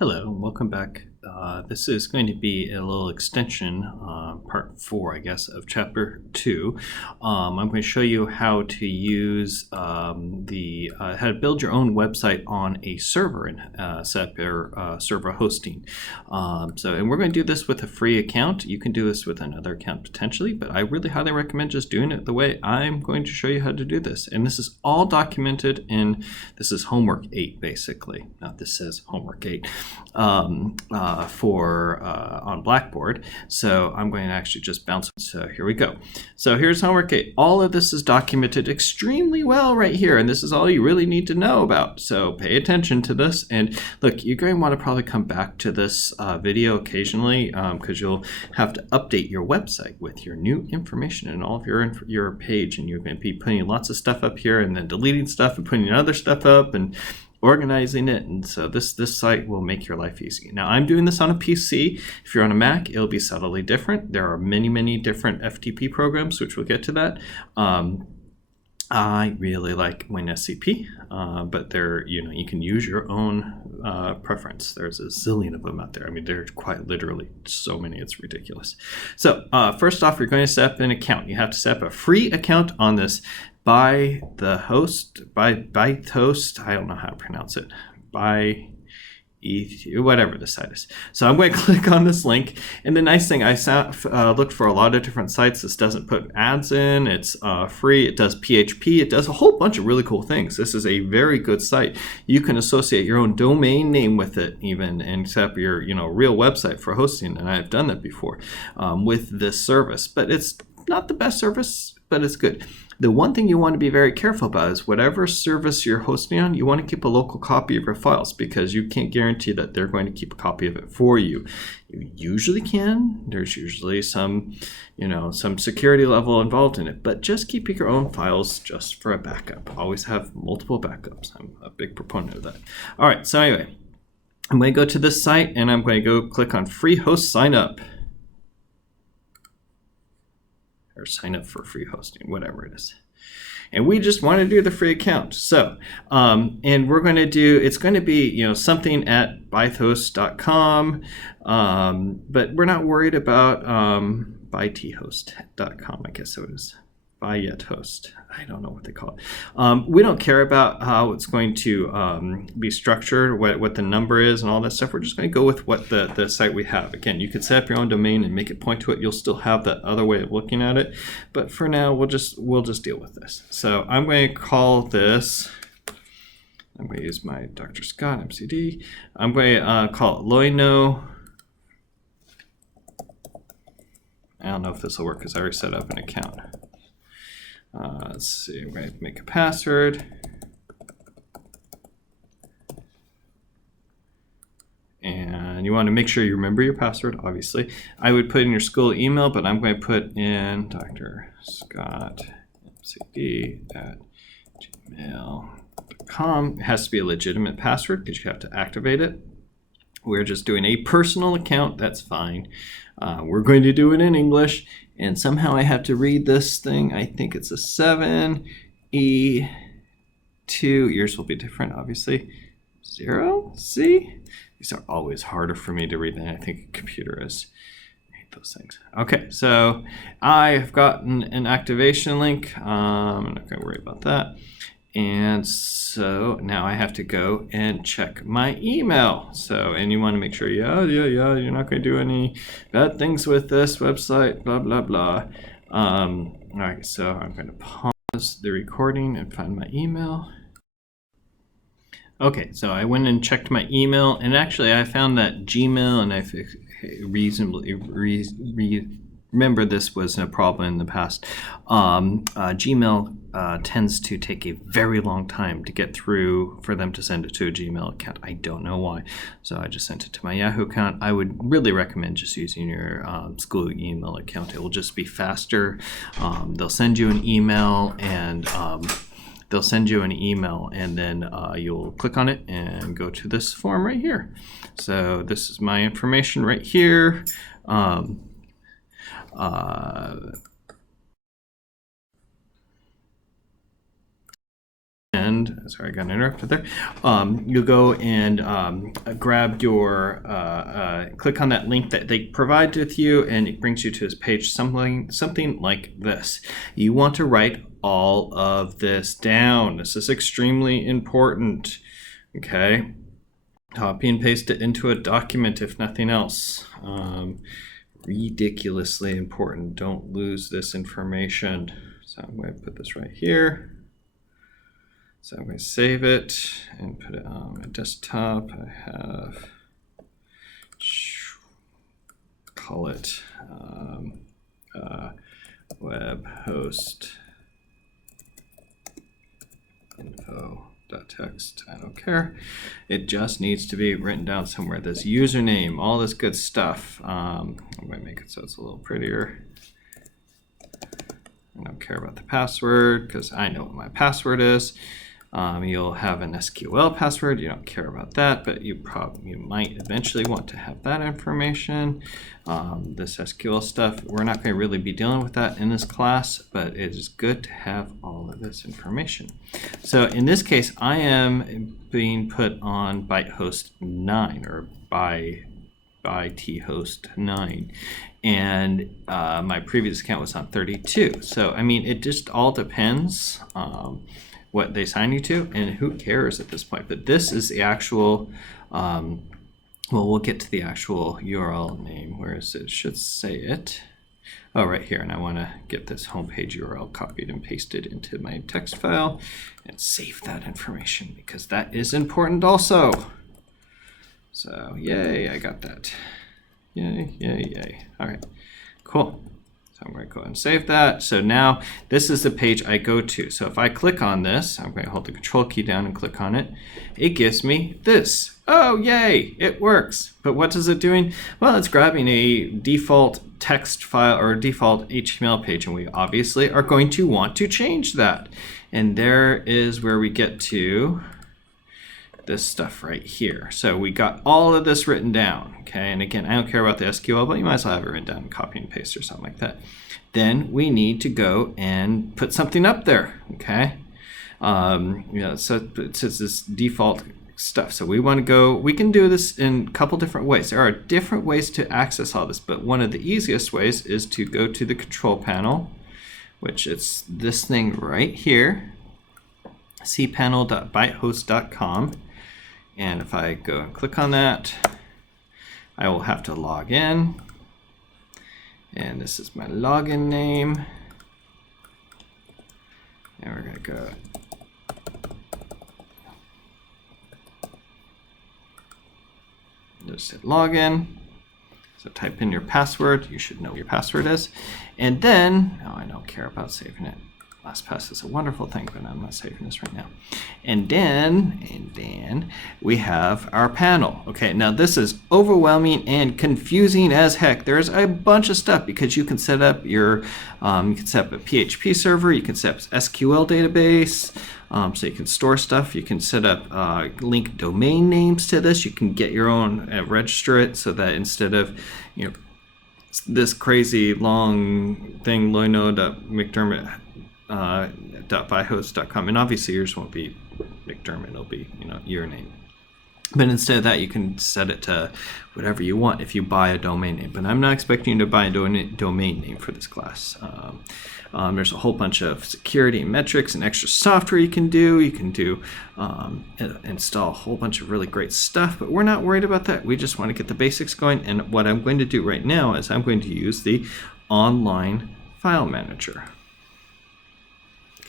Hello, and welcome back. This is going to be a little extension, part 4, I guess, of chapter 2. I'm going to show you how to use how to build your own website on a server and set up your server hosting. And we're going to do this with a free account. You can do this with another account potentially, but I really highly recommend just doing it the way I'm going to show you how to do this. And this is all documented in, this is homework 8 basically. Not this says homework 8. On Blackboard. So I'm going to actually just bounce it. So here we go. So here's homework 8. All of this is documented extremely well right here, and this is all you really need to know about. So pay attention to this. And look, you're going to want to probably come back to this video occasionally because you'll have to update your website with your new information and all of your page, and you're going to be putting lots of stuff up here and then deleting stuff and putting other stuff up and organizing it. And so this site will make your life easy. Now I'm doing this on a PC. If you're on a Mac, it'll be subtly different. There are many different FTP programs, which we'll get to that. I really like WinSCP, but you can use your own preference. There's a zillion of them out there. I mean, there's quite literally so many, it's ridiculous. So first off, you're going to set up an account. You have to set up a free account on this by the host, by host, I don't know how to pronounce it, whatever the site is. So I'm going to click on this link, and the nice thing, I looked for a lot of different sites. This doesn't put ads in, it's free, it does PHP, it does a whole bunch of really cool things. This is a very good site. You can associate your own domain name with it even, and set up your real website for hosting, and I've done that before with this service. But it's not the best service, but it's good. The one thing you want to be very careful about is whatever service you're hosting on, you want to keep a local copy of your files, because you can't guarantee that they're going to keep a copy of it for you. You usually can. There's usually some security level involved in it, but just keep your own files just for a backup. Always have multiple backups. I'm a big proponent of that. All right, so anyway, I'm going to go to this site, and I'm going to go click on free host sign up. Or sign up for free hosting, whatever it is. And we just want to do the free account. So, and we're going to do, it's going to be, something at bytehost.com, but we're not worried about bytehost.com, I guess it is. Byethost. I don't know what they call it. We don't care about how it's going to be structured, what the number is and all that stuff. We're just going to go with what the site we have. Again, you could set up your own domain and make it point to it. You'll still have that other way of looking at it. But for now, we'll just deal with this. So I'm going to call this, I'm going to use my Dr. Scott MCD. I'm going to call it Loino. I don't know if this will work because I already set up an account. Let's see, I'm going to make a password. And you want to make sure you remember your password, obviously. I would put in your school email, but I'm going to put in Dr. Scott MCD at gmail.com. It has to be a legitimate password because you have to activate it. We're just doing a personal account, that's fine. We're going to do it in English, and somehow I have to read this thing. I think it's a 7E2. Yours will be different, obviously. 0C? These are always harder for me to read than I think a computer is. I hate those things. Okay, so I have gotten an activation link. I'm not going to worry about that. And so now I have to go and check my email. So, and you want to make sure, you're not going to do any bad things with this website, blah, blah, blah. All right, so I'm going to pause the recording and find my email. Okay, so I went and checked my email, and actually I found that Gmail, and I reasonably remember this was a problem in the past. Gmail tends to take a very long time to get through for them to send it to a Gmail account. I don't know why. So I just sent it to my Yahoo account. I would really recommend just using your school email account. It will just be faster. They'll send you an email, and then you'll click on it and go to this form right here. So this is my information right here. append, sorry, I got interrupted there. You'll go and grab your, click on that link that they provide with you, and it brings you to this page, something like this. You want to write all of this down. This is extremely important, okay? Copy and paste it into a document if nothing else. Ridiculously important. Don't lose this information. So I'm going to put this right here. So I'm going to save it and put it on my desktop. I have, call it web host info.txt. I don't care. It just needs to be written down somewhere. This username, all this good stuff. I'm going to make it so it's a little prettier. I don't care about the password because I know what my password is. You'll have an SQL password. You don't care about that, but you might eventually want to have that information. This SQL stuff, we're not going to really be dealing with that in this class, but it is good to have all of this information. So in this case, I am being put on byte host 9 or by thost 9, and my previous account was on 32. So I mean, it just all depends what they assign you to, and who cares at this point. But this is the actual, well, we'll get to the actual URL name. Where is it? It should say it. Oh, right here. And I want to get this homepage URL copied and pasted into my text file and save that information because that is important also. So yay, I got that. Yay, yay, yay. All right, cool. So I'm going to go ahead and save that. So now this is the page I go to. So if I click on this, I'm going to hold the control key down and click on it. It gives me this. Oh, yay, it works. But what is it doing? Well, it's grabbing a default text file or a default HTML page, and we obviously are going to want to change that. And there is where we get to this stuff right here. So we got all of this written down, okay? And again, I don't care about the SQL, but you might as well have it written down, copy and paste or something like that. Then we need to go and put something up there, okay? So it's this default stuff. So we want to go, we can do this in a couple different ways. There are different ways to access all this, but one of the easiest ways is to go to the control panel, which it's this thing right here, cpanel.bytehost.com. And if I go and click on that, I will have to log in. And this is my login name. And we're going to go. Just hit login. So type in your password. You should know what your password is. And then, oh, I don't care about saving it. LastPass is a wonderful thing, but I'm not saving this right now. And then we have our panel. Okay, now this is overwhelming and confusing as heck. There's a bunch of stuff because you can set up your, you can set up a PHP server, you can set up SQL database, so you can store stuff. You can set up link domain names to this. You can get your own, register it so that instead of, this crazy long thing, loino.mcdermott .bytehost.com, and obviously yours won't be McDermott, it'll be your name. But instead of that, you can set it to whatever you want if you buy a domain name. But I'm not expecting you to buy a domain name for this class. There's a whole bunch of security metrics and extra software you can do. You can do install a whole bunch of really great stuff, but we're not worried about that. We just want to get the basics going. And what I'm going to do right now is I'm going to use the online file manager.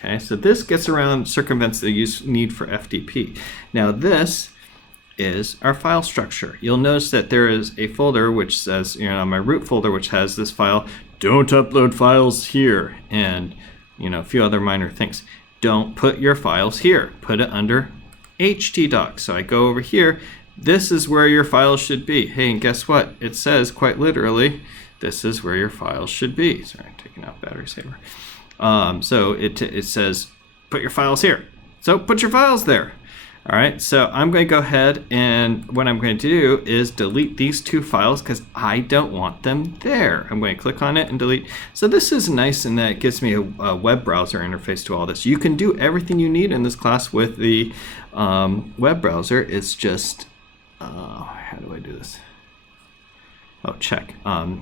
Okay, so this gets around, circumvents the need for FTP. Now this is our file structure. You'll notice that there is a folder which says, my root folder, which has this file, don't upload files here, and a few other minor things. Don't put your files here. Put it under htdocs. So I go over here. This is where your files should be. Hey, and guess what? It says quite literally, this is where your files should be. Sorry, I'm taking out battery saver. So it says, put your files here. So put your files there. All right, so I'm going to go ahead, and what I'm going to do is delete these two files because I don't want them there. I'm going to click on it and delete. So this is nice in that it gives me a web browser interface to all this. You can do everything you need in this class with the web browser. It's just, how do I do this? Oh, check.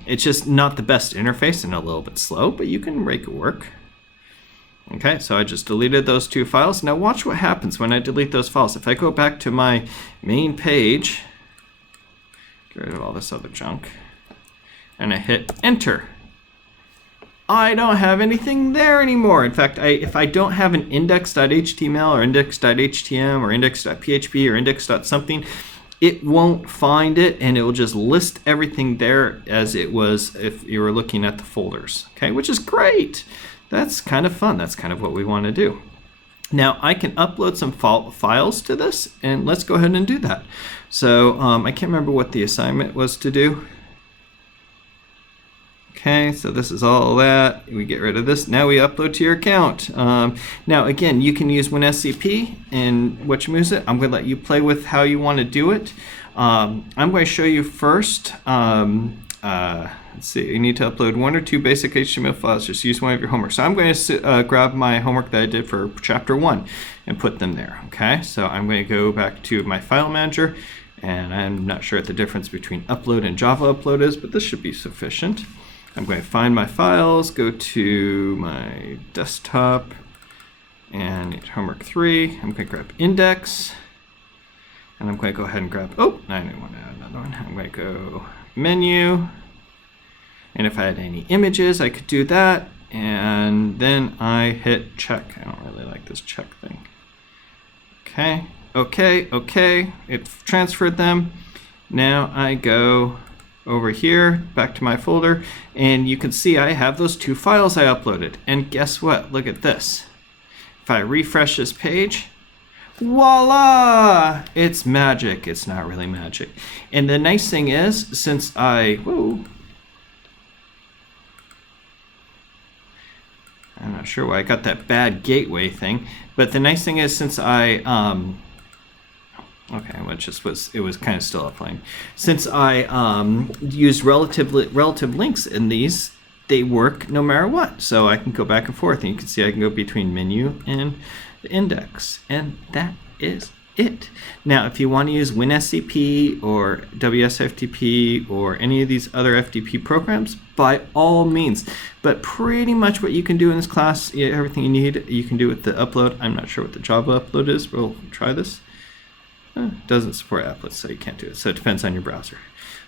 It's just not the best interface and a little bit slow, but you can make it work. Okay, so I just deleted those two files. Now watch what happens when I delete those files. If I go back to my main page, get rid of all this other junk, and I hit enter, I don't have anything there anymore. In fact, if I don't have an index.html or index.htm or index.php or index.something, it won't find it, and it will just list everything there as it was if you were looking at the folders, okay, which is great. That's kind of fun. That's kind of what we want to do. Now I can upload some files to this, and let's go ahead and do that. So I can't remember what the assignment was to do. Okay, so this is all that. We get rid of this. Now we upload to your account. Now again, you can use WinSCP and it. I'm going to let you play with how you want to do it. I'm going to show you first. Let's see, you need to upload 1 or 2 basic HTML files. Just use one of your homework. So I'm going to grab my homework that I did for chapter 1 and put them there. Okay, so I'm going to go back to my file manager, and I'm not sure what the difference between upload and Java upload is, but this should be sufficient. I'm going to find my files, go to my desktop, and homework 3. I'm going to grab index, and I'm going to go ahead and grab, oh, I didn't want to add another one. I'm going to go menu. And if I had any images, I could do that. And then I hit check. I don't really like this check thing. Okay, okay. It transferred them. Now I go over here, back to my folder, and you can see I have those 2 files I uploaded. And guess what? Look at this. If I refresh this page, voila! It's magic. It's not really magic. And the nice thing is, since I'm not sure why I got that bad gateway thing, but the nice thing is, since I okay, well, it was kind of still uploading. Since I used relative links in these, they work no matter what. So I can go back and forth, and you can see I can go between menu and the index, and that is it. Now, if you want to use WinSCP or WSFTP or any of these other FTP programs, by all means. But pretty much what you can do in this class, everything you need, you can do with the upload. I'm not sure what the Java upload is. We'll try this. It doesn't support applets, so you can't do it. So it depends on your browser.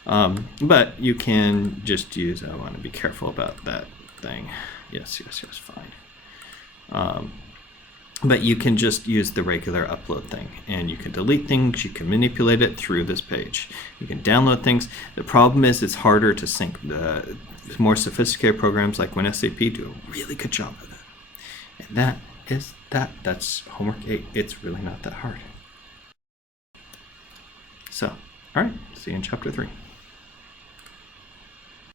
But you can just use, I want to be careful about that thing. Yes, fine. But you can just use the regular upload thing, and you can delete things, you can manipulate it through this page. You can download things. The problem is it's harder to sync. The more sophisticated programs like WinSCP do a really good job of that. And that is that. That's homework 8. It's really not that hard. So, all right, see you in chapter 3.